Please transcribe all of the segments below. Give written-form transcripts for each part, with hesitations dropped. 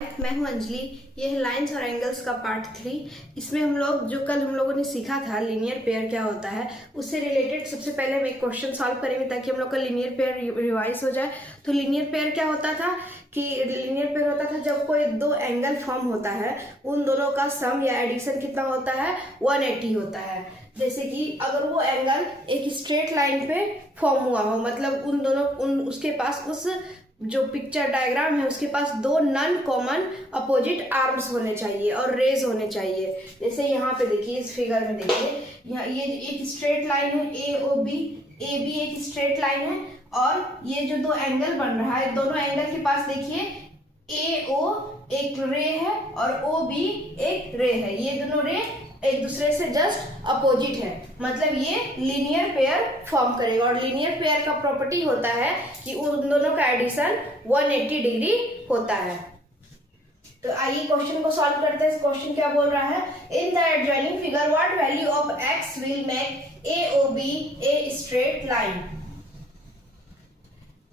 मैं हूं अंजलि। ये है लाइंस और एंगल्स का पार्ट 3। इसमें हम लोग जो कल हम लोगों ने सीखा था लीनियर पेयर क्या होता है, उससे रिलेटेड सबसे पहले हम एक क्वेश्चन सॉल्व करेंगे ताकि हम लोग का लीनियर पेयर रिवाइज हो जाए। तो लीनियर पेयर क्या होता था कि लीनियर पेयर होता था जब कोई दो एंगल फॉर्म होता है, उन दोनों का सम या एडिशन कितना होता है, 180 होता है। जैसे कि अगर वो एंगल एक स्ट्रेट लाइन पे फॉर्म हुआ हो, मतलब उसके पास उस जो पिक्चर डायग्राम है उसके पास दो नॉन कॉमन अपोजिट आर्म्स होने चाहिए और रेज होने चाहिए। जैसे यहाँ पे देखिए, इस फिगर में देखिए, यहाँ ये एक स्ट्रेट लाइन है ए बी एक स्ट्रेट लाइन है, और ये जो दो एंगल बन रहा है, दोनों एंगल के पास देखिए ए ओ एक रे है और ओ बी एक रे है। ये दोनों रे एक दूसरे से जस्ट अपोजिट है, मतलब ये लीनियर पेयर फॉर्म करेगा। और लीनियर पेयर का प्रॉपर्टी होता है कि उन दोनों का एडिशन 180 डिग्री होता है। तो आइए क्वेश्चन को सॉल्व करते हैं। क्वेश्चन क्या बोल रहा है, in the adjoining figure what value of x will make A O B a straight line.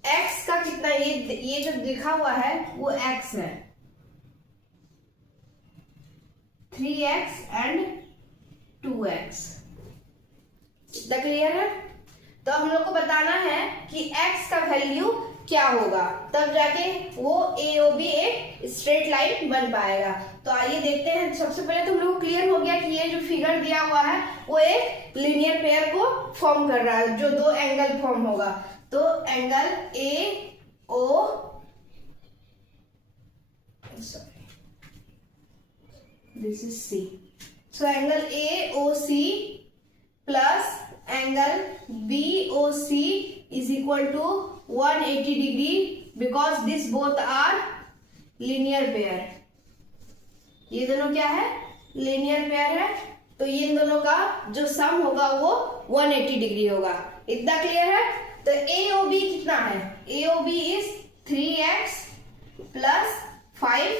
X का कितना, ये जो लिखा हुआ है वो एक्स है, 3x एंड 2x। इतना क्लियर है। तो हम लोग को बताना है कि x का वैल्यू क्या होगा, तब जाके वो AOB एक स्ट्रेट लाइन बन पाएगा। तो आइए देखते हैं। सबसे पहले तो हम लोग को क्लियर हो गया कि ये जो फिगर दिया हुआ है वो एक लीनियर पेयर को फॉर्म कर रहा है, जो दो एंगल फॉर्म होगा। तो angle this is C. So angle AOC plus angle BOC is equal to 180 degree because these both are linear pair. ये दोनों क्या है, linear pair है। तो ये इन दोनों का जो सम होगा वो 180 डिग्री होगा। इतना क्लियर है। तो AOB कितना है, AOB is 3x plus 5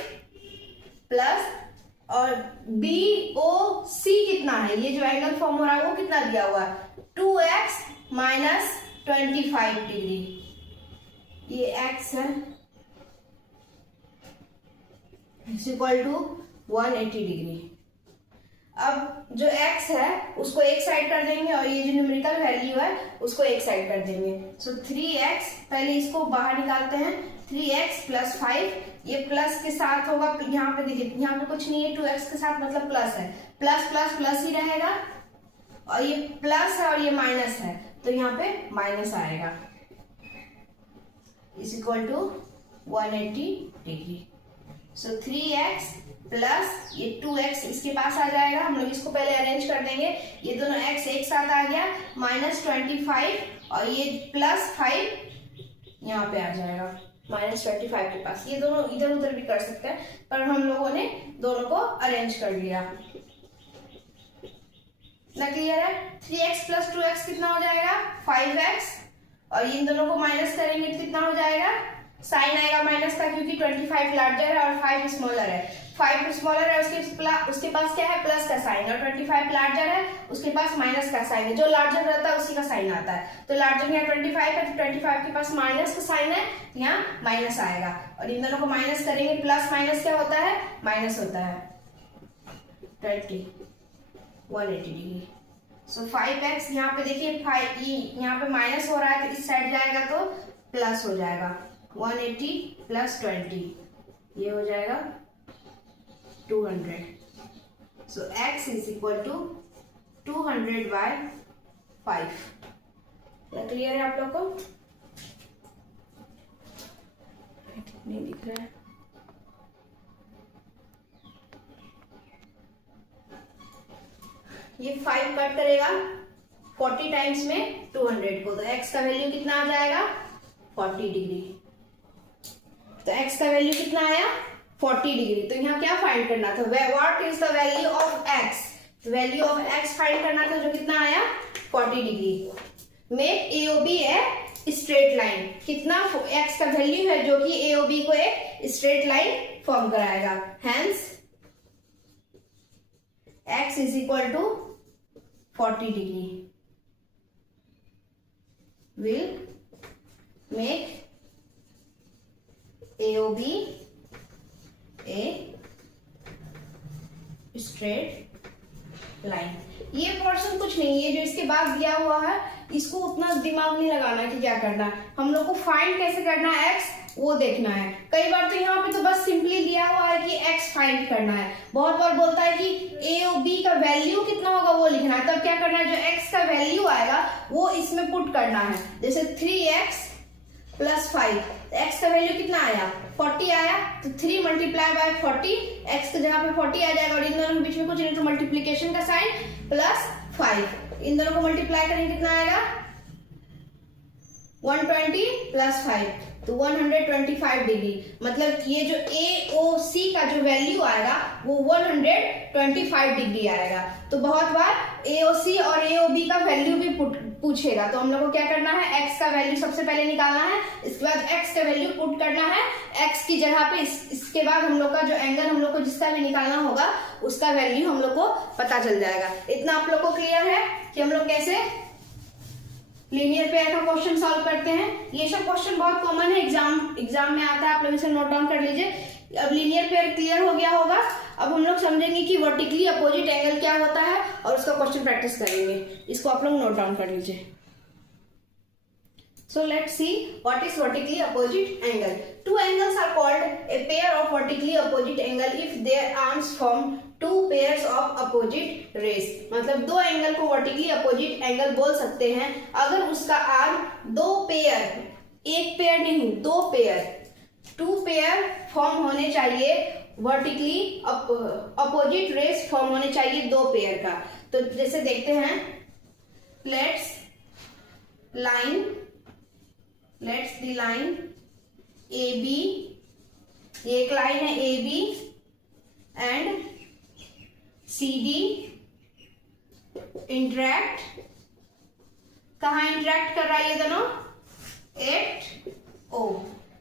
plus, और BOC कितना है, ये जो एंगल फॉर्म हो रहा है वो कितना दिया हुआ है, 2x माइनस 25 डिग्री। ये x है इक्वल टू 180 डिग्री। अब जो x है उसको एक साइड कर देंगे और ये जो न्यूमेरिकल वैल्यू है उसको एक साइड कर देंगे। सो 3x, पहले इसको बाहर निकालते हैं, 3x प्लस 5, ये प्लस के साथ होगा। यहाँ पे देखिए, यहाँ पे कुछ नहीं है, 2x के साथ मतलब प्लस है, प्लस प्लस प्लस ही रहेगा, और ये प्लस है और ये माइनस है, तो यहाँ पे माइनस आएगा, is equal to 180 degree. So 3x plus ये 2x इसके पास आ जाएगा, हम लोग इसको पहले अरेंज कर देंगे। ये दोनों x एक साथ आ गया, माइनस 25 और ये प्लस 5 यहाँ पे आ जाएगा, माइनस 25 के पास। ये दोनों इधर उधर भी कर सकते हैं, पर हम लोगों ने दोनों को अरेंज कर लिया। ना क्लियर है। 3x प्लस 2x कितना हो जाएगा, 5x, और इन दोनों को माइनस करेंगे तो कितना हो जाएगा, साइन आएगा माइनस का, क्योंकि 25 लार्जर है और 5 स्मॉलर है। 5 स्मॉलर है, उसके पास क्या है, प्लस का साइन, और 25 लार्जर है, उसके पास माइनस का साइन है। जो लार्जर रहता है उसी का साइन आता है। तो लार्जर यहाँ 25 है, तो 25 के पास माइनस का साइन है, तो यहाँ माइनस आएगा, और इन दोनों को माइनस करेंगे, प्लस माइनस क्या होता है, माइनस होता है, 180 डिग्री। सो 5x, यहाँ पे देखिए 5, यहाँ पे माइनस हो रहा है तो इस साइड जाएगा तो प्लस हो जाएगा, 180 प्लस 20, ये हो जाएगा 200। So x is equal to 200/5। Clear है आप लोग को, नहीं दिख रहा है। ये 5 कट करेगा 40 टाइम्स में 200 को, तो x का वैल्यू कितना आ जाएगा, 40 डिग्री। तो x का वैल्यू कितना आया, 40 डिग्री। तो यहाँ क्या फाइंड करना था, what is the value of x, value of x find करना था, जो कितना आया, 40 degree. Make AOB a straight line, कितना x का वैल्यू है जो कि AOB को एक स्ट्रेट लाइन फॉर्म कराएगा। Hence x is equal to 40 degree will make AOB a straight line. ये पोर्शन कुछ नहीं है, जो इसके बाद दिया हुआ है इसको उतना दिमाग नहीं लगाना कि क्या करना है, हम लोग को फाइंड कैसे करना है एक्स वो देखना है। कई बार तो यहाँ पे तो बस सिंपली दिया हुआ है कि एक्स फाइंड करना है, बहुत बार बोलता है कि ए और बी का वैल्यू कितना होगा वो लिखना है, तब क्या करना है जो एक्स का वैल्यू आएगा वो इसमें पुट करना है। जैसे 3x + 5, एक्स का वैल्यू कितना आया 40 आया, तो 3 × 40, एक्स की जगह पे 40 आ जाएगा और इन दोनों के बीच में कुछ नहीं तो मल्टीप्लीकेशन का साइन +5, इन दोनों को मल्टीप्लाई करेंगे कितना आएगा 120 + 5 तो 125 डिग्री। मतलब ये जो AOC का जो वैल्यू आएगा वो 125 डिग्री आएगा। तो बहुत बार AOC और AOB का वैल्यू भी पूछेगा, तो हम लोग को क्या करना है x का वैल्यू सबसे पहले निकालना है, इसके बाद x का वैल्यू पुट करना है x की जगह पे, इसके बाद हम लोग का जो एंगल हम लोग को जिसका भी निकालना होगा उसका वैल्यू हम लोग को पता चल जाएगा। इतना आप लोग को क्लियर है कि हम लोग कैसे लीनियर पेयर का क्वेश्चन सॉल्व करते हैं। ये सब क्वेश्चन बहुत कॉमन है, एग्जाम में आता है, आप लोग इसे नोट डाउन कर लीजिए। अब लीनियर पेयर क्लियर हो गया होगा, अब हम लोग समझेंगे कि वर्टिकली अपोजिट एंगल क्या होता है और उसका क्वेश्चन प्रैक्टिस करेंगे। इसको आप लोग नोट डाउन कर लीजिए। So let's see what is vertically opposite angle. Two angles are called a pair of vertically opposite angle if their arms form two pairs of opposite rays. मतलब दो angle को vertically opposite angle बोल सकते हैं अगर उसका arm दो pair, एक पेयर नहीं दो पेयर, टू पेयर फॉर्म होने चाहिए, वर्टिकली अपोजिट रेस फॉर्म होने चाहिए दो पेयर का। तो जैसे देखते हैं, लेट्स द लाइन AB, ये एक लाइन है AB एंड CD इंटरैक्ट, कहाँ इंटरैक्ट कर रहा है ये दोनों, एट O।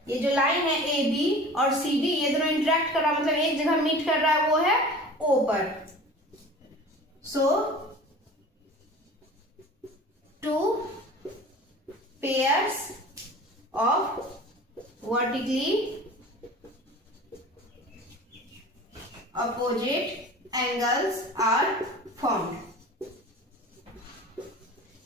ये जो लाइन है AB और CD ये दोनों इंटरैक्ट कर रहा है, मतलब एक जगह मीट कर रहा है, वो है O पर। So two pairs of vertically opposite angles are formed।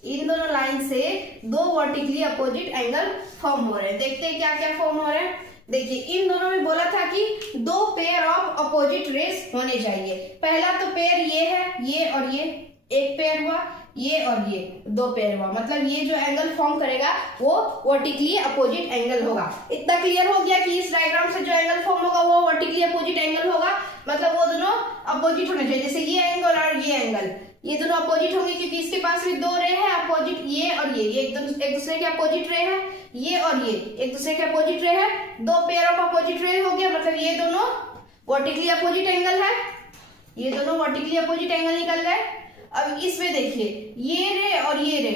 इन दोनों लाइन से दो वर्टिकली अपोजिट एंगल फॉर्म हो रहे हैं। देखते हैं क्या क्या फॉर्म हो रहा है। देखिए इन दोनों में बोला था कि दो पेयर ऑफ अपोजिट रेस होने चाहिए। पहला तो पेयर ये है, ये और ये एक पेयर हुआ, ये और ये दो पेयर हुआ, मतलब ये जो एंगल फॉर्म करेगा वो वर्टिकली अपोजिट एंगल होगा। इतना क्लियर हो गया कि इस डायग्राम से जो एंगल फॉर्म होगा वो वर्टिकली अपोजिट एंगल होगा, मतलब वो दोनों अपोजिट होने चाहिए। जैसे ये एंगल और ये एंगल ये दोनों अपोजिट होंगे क्योंकि इसके पास भी दो रे है अपोजिट, ये और ये एक दूसरे के अपोजिट रे है, ये और ये एक दूसरे के अपोजिट रे है, दो पेयर ऑफ अपोजिट रे हो गया, मतलब ये दोनों वर्टिकली अपोजिट एंगल है, ये दोनों वर्टिकली अपोजिट एंगल निकल गए। अब इसमें देखिए ये रे और ये रे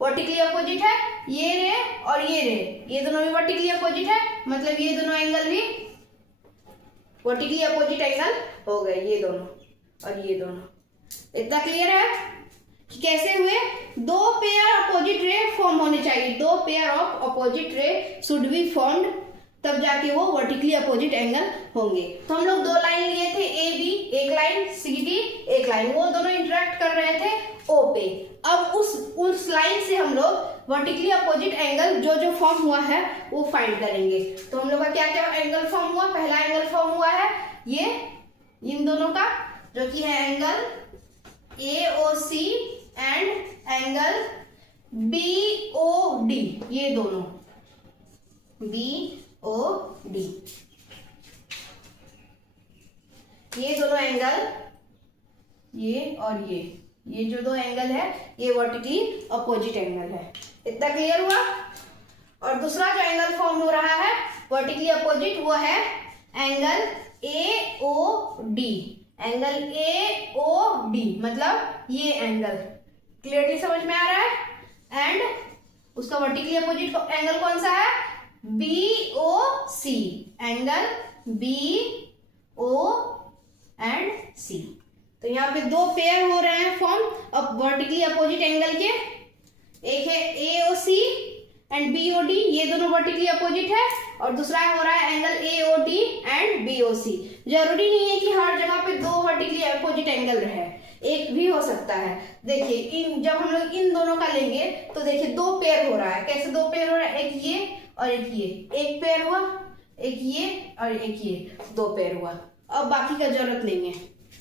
वर्टिकली अपोजिट है, ये रे और ये दोनों भी वर्टिकली अपोजिट है, मतलब ये दोनों एंगल भी वर्टिकली अपोजिट एंगल हो गए, ये दोनों और ये दोनों। इतना क्लियर है कि कैसे हुए, दो पेयर अपोजिट रे फॉर्म होने चाहिए, दो pair of opposite ray should be formed, तब जाके वो वर्टिकली अपोजिट एंगल होंगे। तो हम लोग दो लाइन लिए थे AB एक लाइन, CD एक लाइन, वो दोनों इंटरेक्ट कर रहे थे O पे। अब उस लाइन से हम लोग वर्टिकली अपोजिट एंगल जो जो फॉर्म हुआ है वो फाइंड करेंगे। तो हम लोग का क्या क्या एंगल फॉर्म हुआ, पहला एंगल फॉर्म हुआ है ये इन दोनों का, जो कि है angle AOC and angle BOD, ये दोनों BOD, ये दोनों एंगल, ये और ये जो दो एंगल है ये वर्टिकली अपोजिट एंगल है। इतना क्लियर हुआ। और दूसरा जो एंगल फॉर्म हो रहा है वर्टिकली अपोजिट वो है एंगल AOD, एंगल AOD मतलब ये एंगल, क्लियरली समझ में आ रहा है। एंड उसका वर्टिकली अपोजिट एंगल कौन सा है, BOC, angle BO and C। तो यहाँ पे दो पेयर हो रहे हैं फॉर्म अब वर्टिकली अपोजिट एंगल के, एक है AOC एंड BOD, ये दोनों वर्टिकली अपोजिट है, और दूसरा हो रहा है एंगल AOD एंड BOC। जरूरी नहीं है कि हर जगह पे दो वर्टिकली अपोजिट एंगल रहे, एक भी हो सकता है। देखिए इन जब हम लोग इन दोनों का लेंगे तो देखिए दो पेयर हो रहा है। कैसे दो पेयर हो रहा है? एक ये और एक ये, एक पेयर हुआ, एक ये और एक ये, दो पेयर हुआ। अब बाकी का जरूरत नहीं है,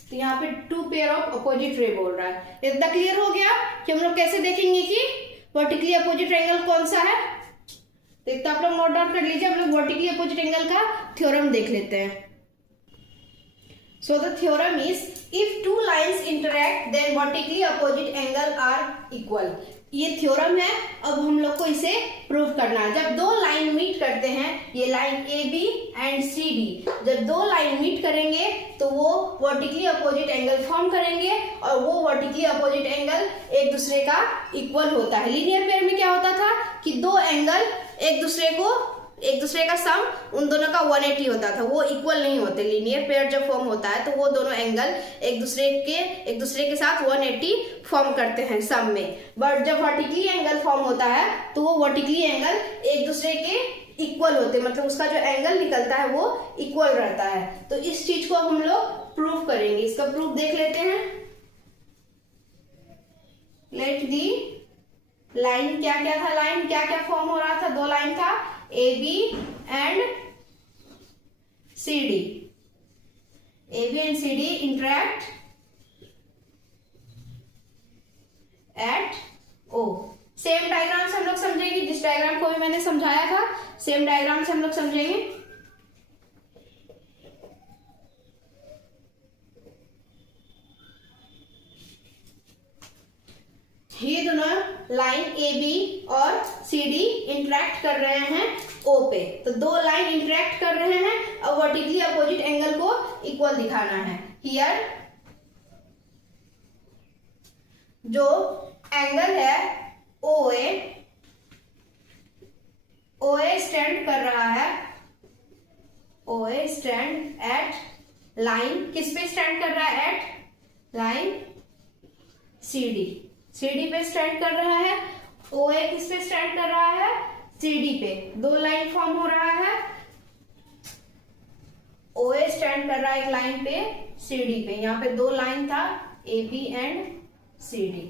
तो यहाँ पे to pair of opposite ray बोल रहा है। इतना क्लियर हो गया कि हम लोग कैसे देखेंगे कि वर्टिकली अपोजिट एंगल कौन सा है। तो एक तो आप लोग नोट डाउन कर लीजिए, हम लोग वर्टिकली अपोजिट एंगल का थ्योरम देख लेते हैं। So the theorem is if two lines interact then vertically opposite angle are equal। ये थ्योरम है, अब हम लोग को इसे प्रूव करना है। जब दो लाइन मीट करते हैं, ये लाइन AB एंड CD, जब दो लाइन मीट करेंगे तो वो वर्टिकली अपोजिट एंगल फॉर्म करेंगे और वो वर्टिकली अपोजिट एंगल एक दूसरे का इक्वल होता है। लीनियर पेयर में क्या होता था कि दो एंगल एक दूसरे का सम उन दोनों का 180 होता था, वो इक्वल नहीं होते। लीनियर पेयर जब फॉर्म होता है तो वो दोनों एंगल एक दूसरे के साथ 180 फॉर्म करते हैं सम में। बट जब वर्टिकली एंगल फॉर्म होता है तो वो वर्टिकली एंगल एक दूसरे के इक्वल होते, मतलब उसका जो एंगल निकलता है वो इक्वल रहता है। तो इस चीज को हम लोग प्रूव करेंगे, इसका प्रूफ देख लेते हैं। लेट दी लाइन क्या क्या था, लाइन क्या क्या फॉर्म हो रहा था, दो लाइन था AB and CD। AB and CD interact at O। Same diagram से हम लोग समझेंगे, जिस डायग्राम को भी मैंने समझाया था सेम डायग्राम से हम लोग समझेंगे। ये दोनों लाइन AB और CD इंटरेक्ट कर रहे हैं O पे, तो दो लाइन इंटरेक्ट कर रहे हैं और वर्टिकली अपोजिट एंगल को इक्वल दिखाना है। हियर जो एंगल है OA स्टैंड कर रहा है, OA स्टैंड एट लाइन, किस पे स्टैंड कर रहा है? एट लाइन CD पे स्टैंड कर रहा है। OA किस पे स्टैंड कर रहा है? CD पे। दो लाइन फॉर्म हो रहा है, OA स्टैंड कर रहा है एक लाइन पे CD पे। यहाँ पे दो लाइन था AB एंड CD,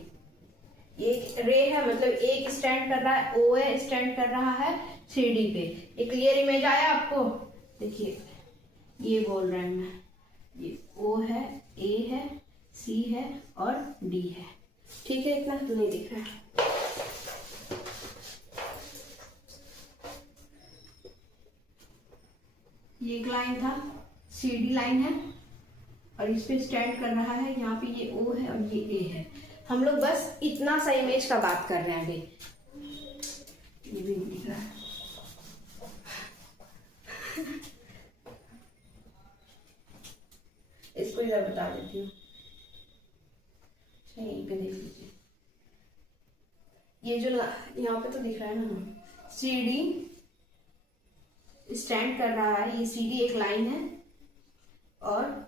एक रे है, मतलब एक स्टैंड कर रहा है, OA स्टैंड कर रहा है CD पे। ये क्लियर इमेज आया आपको? देखिए ये बोल रहा है मैं, ये O है, A है, C है और D है। ठीक है, इतना तो नहीं दिख रहा है। ये एक लाइन था, CD लाइन है और इस पे स्टैंड कर रहा है, यहाँ पे ये O है और ये A है। हम लोग बस इतना सा इमेज का बात कर रहे हैं अभी। ये भी नहीं दिख रहा है। इसको इधर बता देती हूँ, यहीं पे देख लीजिए। ये जो यहाँ पे तो दिख रहा है ना, CD स्टैंड कर रहा है, ये CD एक लाइन है और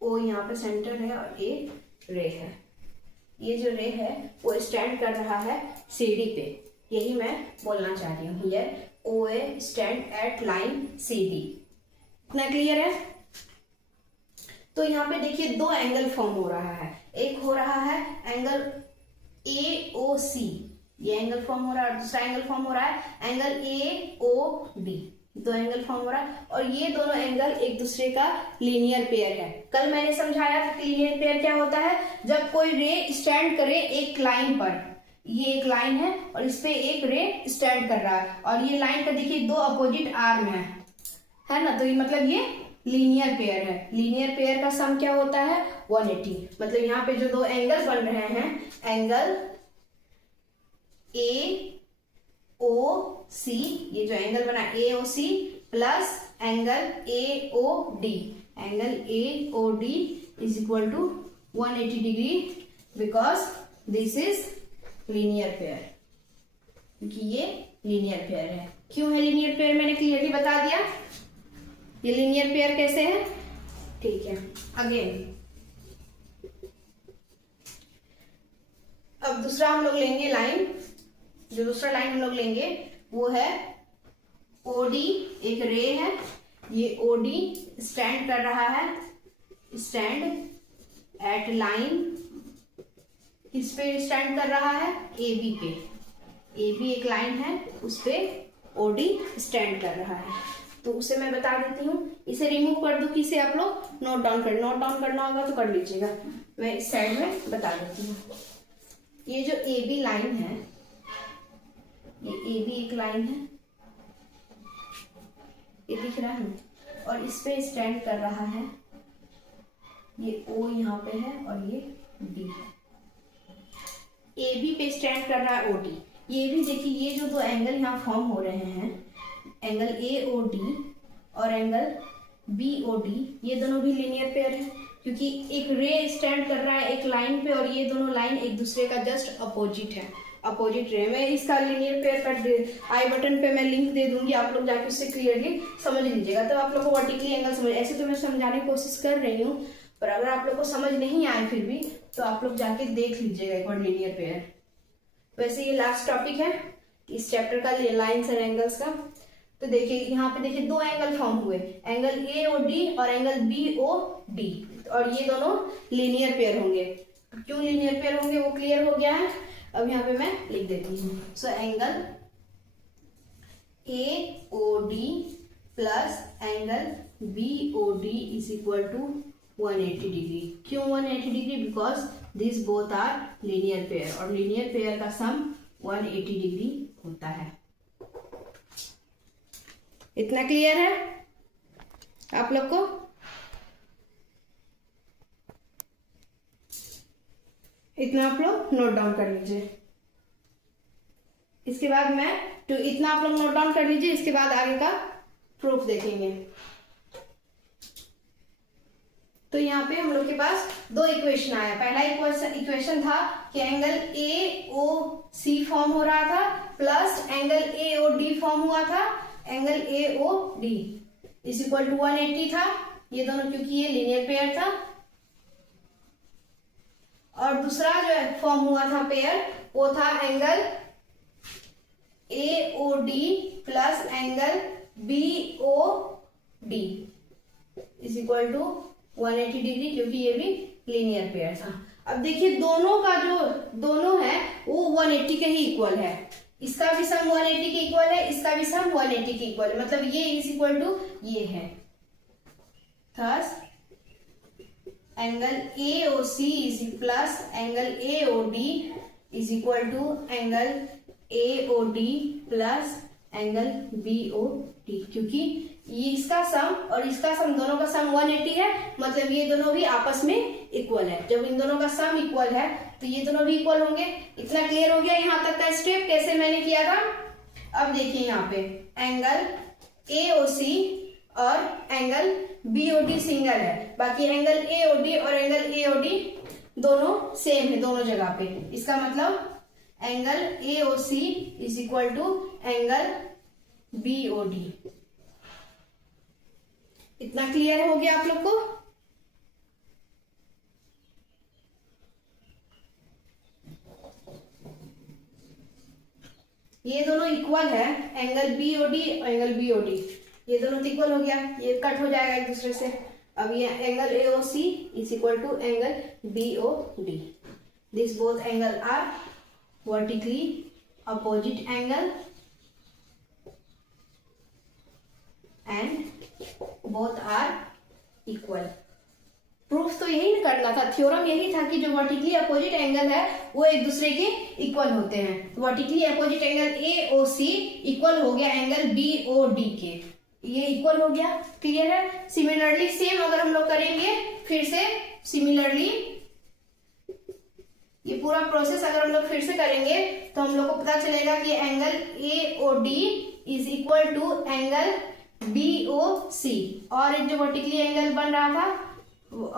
O यहाँ पे सेंटर है और A रे है। ये जो रे है वो स्टैंड कर रहा है CD पे, यही मैं बोलना चाह रही हूँ। ये OA stand at line CD। इतना क्लियर है? तो यहाँ पे देखिए दो एंगल फॉर्म हो रहा है, एक हो रहा है एंगल AOC, ये एंगल फॉर्म हो रहा है, और दूसरा एंगल फॉर्म हो रहा है एंगल AOD। दो एंगल फॉर्म हो रहा है और ये दोनों एंगल एक दूसरे का लीनियर पेयर है। कल मैंने समझाया था कि लीनियर पेयर क्या होता है, जब कोई रे स्टैंड करे एक लाइन पर, ये एक लाइन है और इस पे एक रे स्टैंड कर रहा है और ये लाइन का देखिए दो अपोजिट आर्म है ना, तो ये मतलब ये लीनियर पेयर है। लीनियर पेयर का सम क्या होता है? 180। मतलब यहाँ पे जो दो एंगल बन रहे हैं, एंगल AOC, ये जो एंगल बना AOC plus angle AOD, angle AOD is equal to 180 degree, because this is linear pair, क्योंकि ये लीनियर पेयर है। क्यों है लीनियर पेयर मैंने क्लियरली बता दिया। ये लीनियर पेयर कैसे है? ठीक है, अगेन अब दूसरा हम लोग लेंगे लाइन। जो दूसरा लाइन हम लोग लेंगे वो है ओडी एक रे है, ये ओडी स्टैंड कर रहा है, स्टैंड एट लाइन, किस पे स्टैंड कर रहा है, ए बी पे, ए बी एक लाइन है उस पे ओडी स्टैंड कर रहा है। तो उसे मैं बता देती हूँ, इसे रिमूव कर दूं, किसे आप लोग नोट डाउन करना होगा तो कर लीजिएगा, मैं इस साइड में बता देती हूँ। ये जो ए बी लाइन है, ये ए बी एक लाइन है, ये दिख रहा है, और इस पे स्टैंड कर रहा है, ये ओ यहाँ पे है और ये डी है, ए बी पे स्टैंड कर रहा है ओडी। ये भी देखिए, ये जो दो एंगल यहाँ फॉर्म हो रहे हैं, एंगल ए ओ डी और एंगल बी ओ डी, ये दोनों भी लीनियर पेयर है, क्योंकि एक रे स्टैंड कर रहा है एक लाइन पे और ये दोनों लाइन एक दूसरे का जस्ट अपोजिट है, अपोजिट रे। मैं इसका लीनियर पेयर का आई बटन पे मैं लिंक दे दूंगी, आप लोग जाके उससे क्लियरली समझ लीजिएगा, तो आप लोग को वर्टिकली एंगल समझ। ऐसे तो मैं समझाने की कोशिश कर रही हूँ, पर अगर आप लोग को समझ नहीं आए फिर भी तो आप लोग जाके देख लीजिएगा एक बार लीनियर पेयर। वैसे ये लास्ट टॉपिक है इस चैप्टर का, लाइंस एंड एंगल्स का। तो देखिए यहाँ पे देखिए दो एंगल फॉर्म हुए, एंगल ए ओ डी और एंगल बी ओ डी, और ये दोनों लीनियर पेयर होंगे। क्यों लीनियर पेयर होंगे वो क्लियर हो गया है। अब यहाँ पे मैं लिख देती हूँ, so angle A O D plus angle B O D is equal to 180 degree. क्यों 180 degree? Because this both are linear pair, और लीनियर पेयर का सम 180 डिग्री होता है। इतना क्लियर है आप लोग को? इतना आप लोग नोट डाउन कर लीजिए। इसके बाद इतना आप लोग नोट डाउन कर लीजिए, इसके बाद आगे का प्रूफ देखेंगे। तो यहाँ पे हम लोग के पास दो इक्वेशन आया। पहला इक्वेशन था कि angle A O C form हो रहा था plus angle A O D form हुआ था, angle A O D is equal to 180 था, ये दोनों क्योंकि ये लीनियर पेयर था। और दूसरा जो फॉर्म हुआ था पेयर वो था angle A O D plus angle B O D is equal to 180 degree, क्योंकि ये भी लीनियर पेयर था। अब देखिए दोनों का जो दोनों है वो 180 के ही इक्वल है, इसका भी सम 180 के इक्वल है, इसका भी सम 180 के इक्वल है, मतलब ये इज इक्वल टू ये है। Thus angle A O C is plus angle A O D is equal to angle A O D plus angle B O D, क्योंकि ये इसका सम और इसका सम दोनों का सम 180 है, मतलब ये दोनों भी आपस में इक्वल है। जब इन दोनों का सम इक्वल है तो ये दोनों भी इक्वल होंगे। इतना क्लियर हो गया यहाँ तक का स्टेप कैसे मैंने किया था। अब देखिए यहाँ पे एंगल ए ओ सी और angle B O D single है, बाकी एंगल ए ओ डी और एंगल ए ओ डी दोनों सेम है दोनों जगह पे। इसका मतलब angle A O C is equal to angle B O D. इतना क्लियर हो गया आप लोग को? ये दोनों इक्वल है, एंगल बी ओ डी और एंगल बी ओ डी, ये दोनों तो इक्वल हो गया, ये कट हो जाएगा एक दूसरे से। अब ये angle A O C is equal to angle B O D, this both angle are vertically opposite angle and both are equal। Proof तो यही करना था, थ्योरम यही था कि जो वर्टिकली अपोजिट एंगल है वो एक दूसरे के इक्वल होते हैं। Vertically opposite angle A O C equal हो गया एंगल बी ओ डी के, ये इक्वल हो गया। क्लियर है? सिमिलरली सेम अगर हम लोग करेंगे फिर से सिमिलरली ये पूरा प्रोसेस अगर हम लोग फिर से करेंगे तो हम लोग को पता चलेगा कि angle A O D is equal to angle B O C, और एक जो वर्टिकली एंगल बन रहा था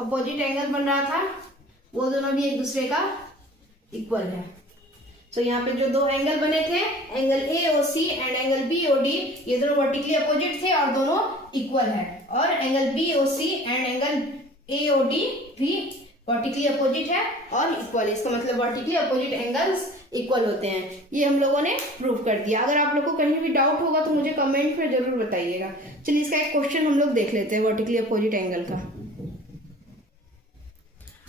अपोजिट एंगल बन रहा था वो दोनों भी एक दूसरे का इक्वल है। तो यहाँ पे जो दो एंगल बने थे angle A O C and angle B O D, ये दोनों वर्टिकली अपोजिट थे और दोनों इक्वल है, और angle B O C and angle A O D भी वर्टिकली अपोजिट है और इक्वल, इसका मतलब वर्टिकली अपोजिट एंगल्स इक्वल होते हैं। ये हम लोगों ने प्रूव कर दिया। अगर आप लोग को कहीं भी डाउट होगा तो मुझे कमेंट में जरूर बताइएगा। चलिए इसका एक क्वेश्चन हम लोग देख लेते हैं वर्टिकली अपोजिट एंगल का।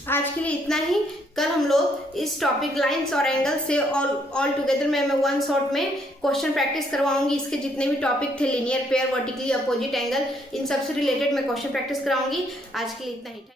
आज के लिए इतना ही। कल हम लोग इस टॉपिक लाइंस और एंगल से ऑल टुगेदर मैं वन शॉट में क्वेश्चन प्रैक्टिस करवाऊंगी। इसके जितने भी टॉपिक थे, linear pair, vertically opposite angle, इन सबसे रिलेटेड मैं क्वेश्चन प्रैक्टिस कराऊंगी। आज के लिए इतना ही।